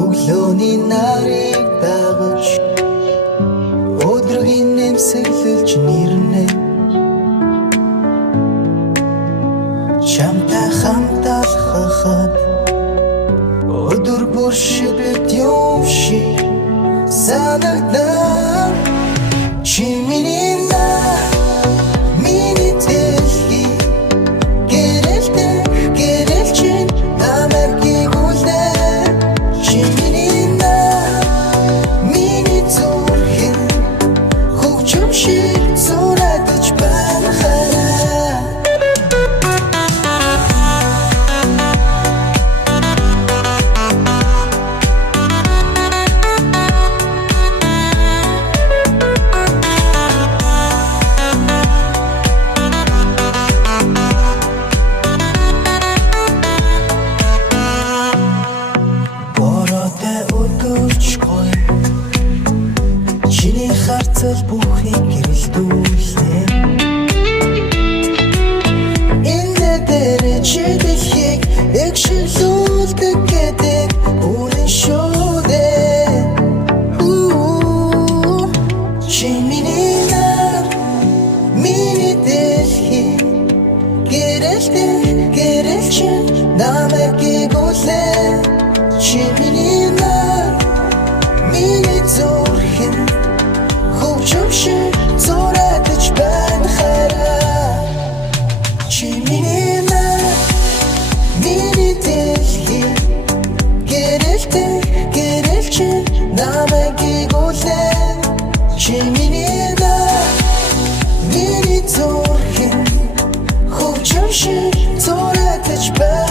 Өглөөний нарыг дагаж өдрөгийн нэмсэглэлж нэрнэ чамтай хамталхахад өдөр бүр шибэт юм шиг санагдав чи миний миний дэлхий гэрэлчин намайг гүйгүүлээ чи миний зүрхэн хөгжим шиг зураадаж байна хараа чиний харцал бүхнийг гэрэлтүүлнэ энэ дээр чи дэлхийг эгшилүүлдэг гэдэг үнэн шүү дээ чи миний дэлхий гэрэлчин намайг гүйгүүлээ чи миний зүрхэн хөгжим шиг зураадаж байна хараа чи миний дэлхий гэрэлчин намайг гүйгүүлээ чи миний зүрхэн хөгжим шиг зураадаж байна